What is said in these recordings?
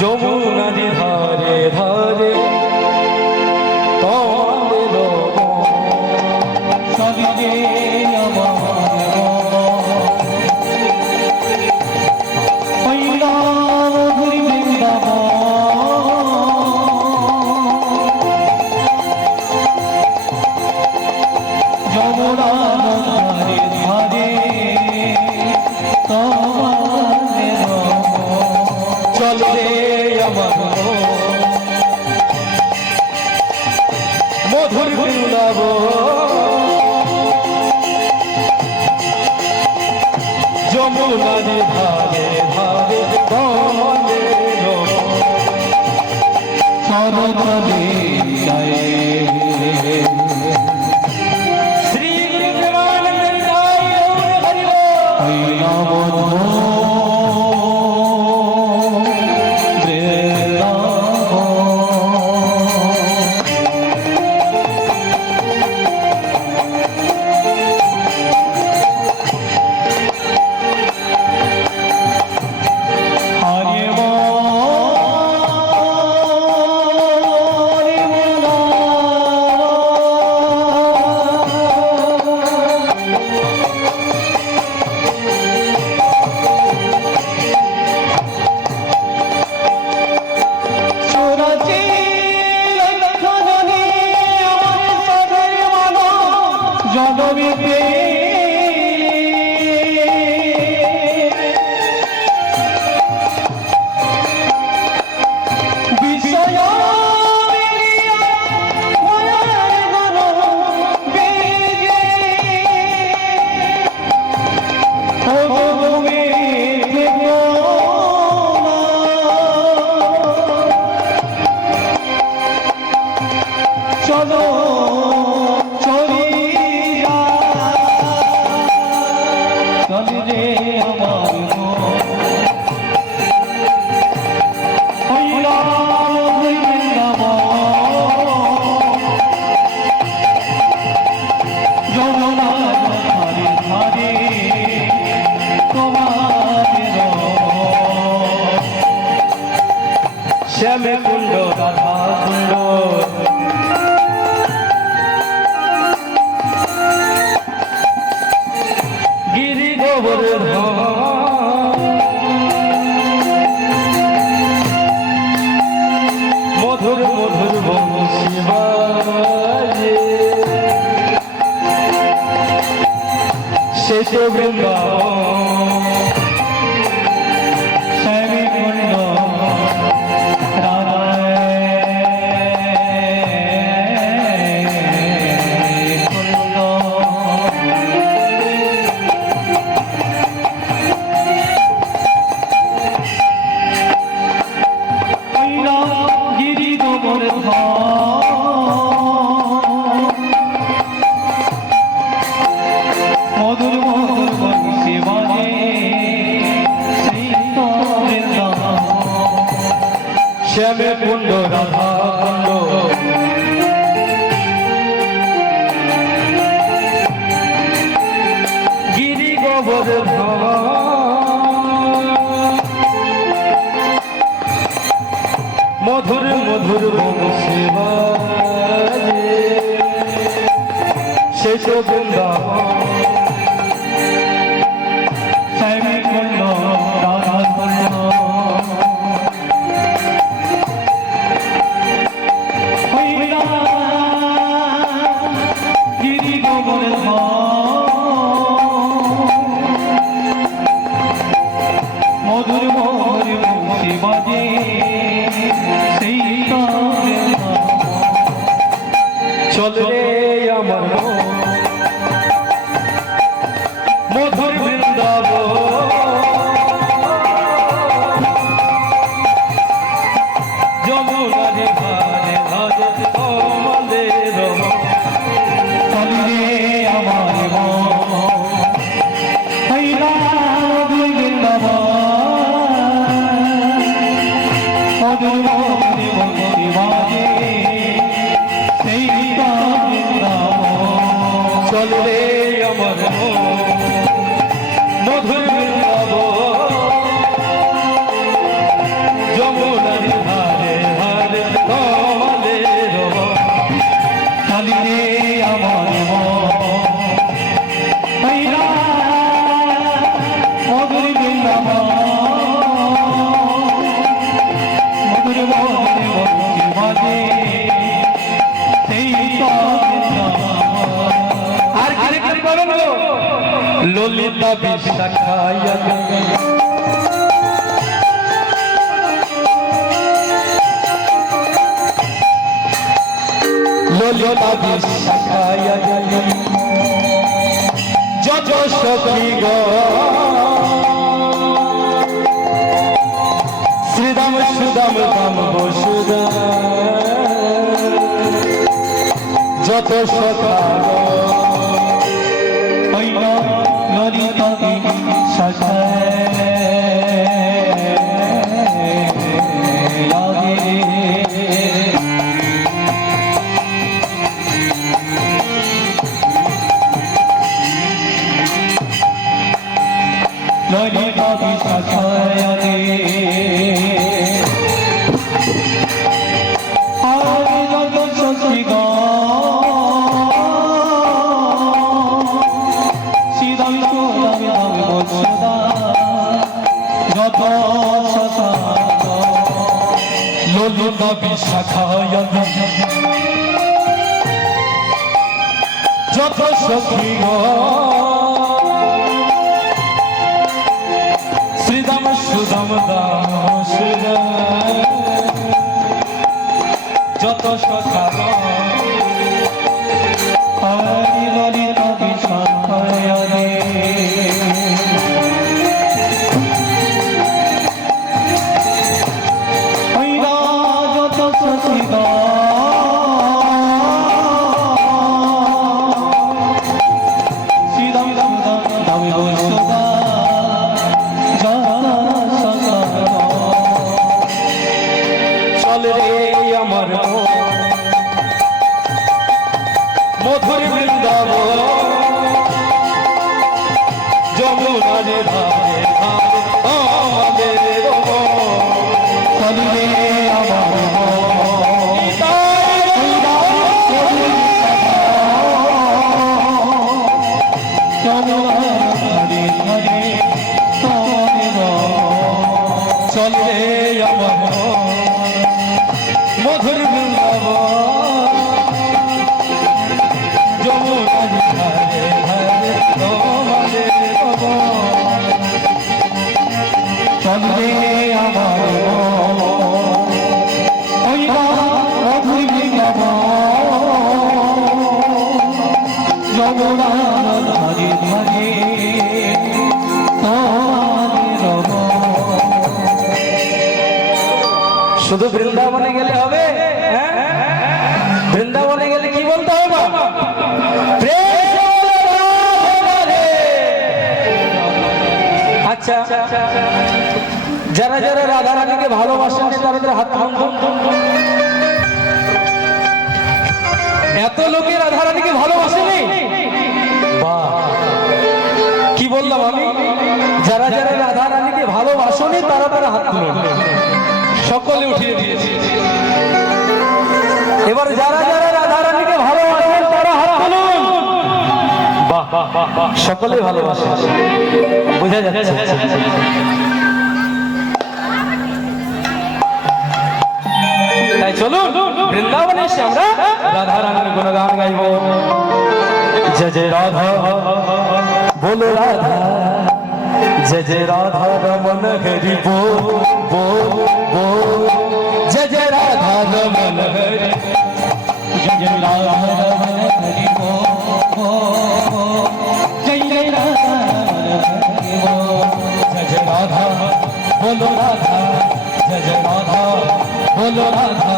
যমুনাদি ধারে ধারে তোমাদের সবিরে মধুর বৃন্দাব যমুনাদি ধারে ধারে সরদে শ্রী প্রেমানন্দ হরি শ্যামে কুণ্ড রাধা কুণ্ড গিরি গোবর মধুর মধুর বংশী বাজে শেষ বৃন্দাবন শ্যামে কুণ্ড মধুর মধুর বংশী বাজে শ্যামে কুণ্ড রাধা কুণ্ড গিরি গোবর মধুর মধুর বংশী বাজে শেষ বৃন্দাবন শ্যামে কুণ্ড রাধা কুণ্ড গিরি গোবর মধুর মধুর বংশী বাজে চল রে আমার ললিতা বিশাখায়া ললিতা বিশাখায়া যত সখী গো শ্রীদাম সুদাম দাম বসুদা যত সখা ললিতা ললিতা বিশাখায়া রে আরে যত সখী গো শ্রীদাম সুদাম দাম বসুদা যত সখা ললিতা বিশাখায়া যত সখী গো শ্রীদাম সুদাম দাম যত সখা হরি ললিতা বিশাখায়া রে যত সখী গো শ্রীদাম সুদাম দাম বসুদা চলে রে আমার মধুর বৃন্দাবন যমুনারে ধারে ধারে চলে রে আমার চলে আমার মধুর বৃন্দাবন যমুনার ধারে ধারে তোমারে চলে আমার ওই মধুর বৃন্দাবন যমুনার ধারে ধারে শুধু বৃন্দাবনে গেলে হবে? বৃন্দাবনে গেলে কি বলতে হবে? আচ্ছা, যারা যারা রাধা রানীকে ভালোবাসেন তাদের হাত তুলুন। এত লোকে রাধা রানীকে ভালোবাসেনি? কি বললাম আমি? যারা যারা রাধা রানীকে ভালোবাসেনি তারা তারা হাত তুলুন। সকলে উঠিয়ে দিয়েছে। এবার যারা যারা রাধা রানীকে ভালোবাসেন তারা হাত তুলুন। বাহ, সকলে ভালোবাসে, বোঝা যাচ্ছে। তাই চলুন বৃন্দাবনে এসে আমরা রাধা রানীর গুণগান গাইব। জয় জয় রাধা বলো রাধা, जय जय राधा रमन हरि बोल बोल बोल, जय जय राधा रमन हरि, जय जय राधा रमन हरि बोल बोल, जय जय राधा रमन हरि बोल, जय जय राधा बोलो राधा, जय जय राधा बोलो राधा,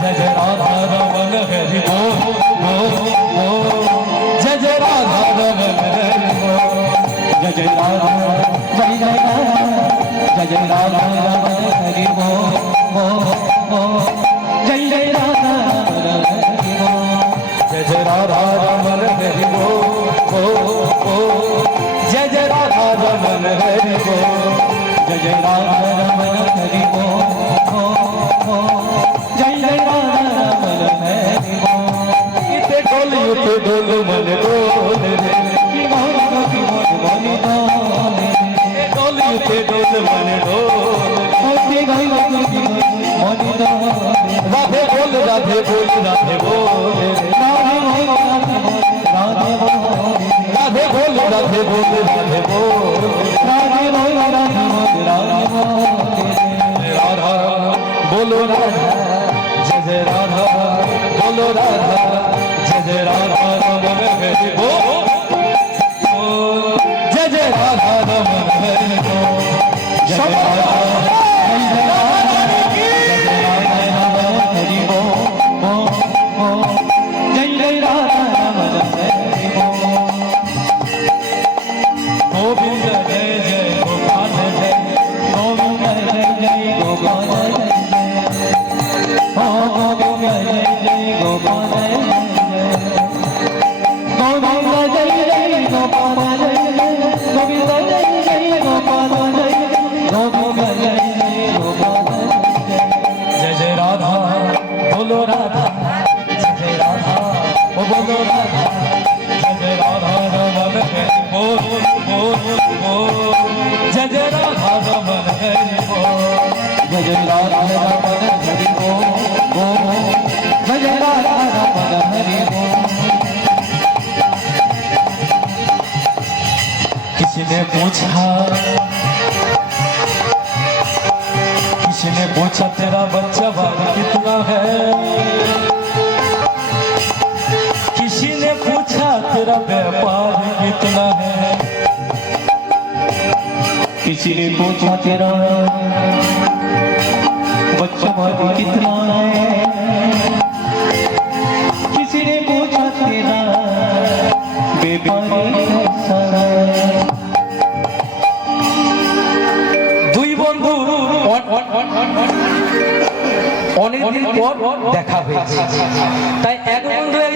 जय जय राधा रमन हरि बोल बोल बोल, जय जय राधा रमन हरि बोल, जय जय राधा जय जय राधा, जय जय राधा रमन हरि बोल बोल बोल, जय जय राधा रमन हरि बोल, जय जय राधा रमन हरि बोल बोल बोल, जय जय राधा रमन हरि बोल, जय जय राधा रमन हरि बोल बोल बोल, जय जय राधा रमन हरि बोल। इते डोल मन डोल रे, की मोर बनी डोले, डोल उठे डोल मन डोल, उठे गई मन डोले, राधे बोल राधे बोल राधे बोल, राधे बोल राधे बोल राधे बोल, राधे बोल রাধে বল রাধে বল রাধে বল রাধে বল রাধা बोलो राधा जय जय राधा बोलो राधा जय जय राधा रमन हरि बोल जय जय राधा रमन हरि बोल जय जय राधा हरि बोल जय जय राधा रमन हरि बोल गोविंद जय जय गोपाल जय गोविंद जय जय गोपाल जय बोलो राधा जय जय राधा ओ बोलो राधा जय जय राधा रमन हरि बोल जय जय राधा रमन हरि बोल जय जय राधा रमन हरि बोल जय जय राधा रमन हरि बोल किसी ने पूछा तेरा बच्चा भाई कितना है किसी ने पूछा तेरा व्यापार कितना है किसी ने पूछा तेरा बच्चा भाई कितना है किसी ने पूछा तेरा व्यापार कैसा है দুই বন্ধু অনেকদিন পর দেখা হয়েছে তাই এক বন্ধু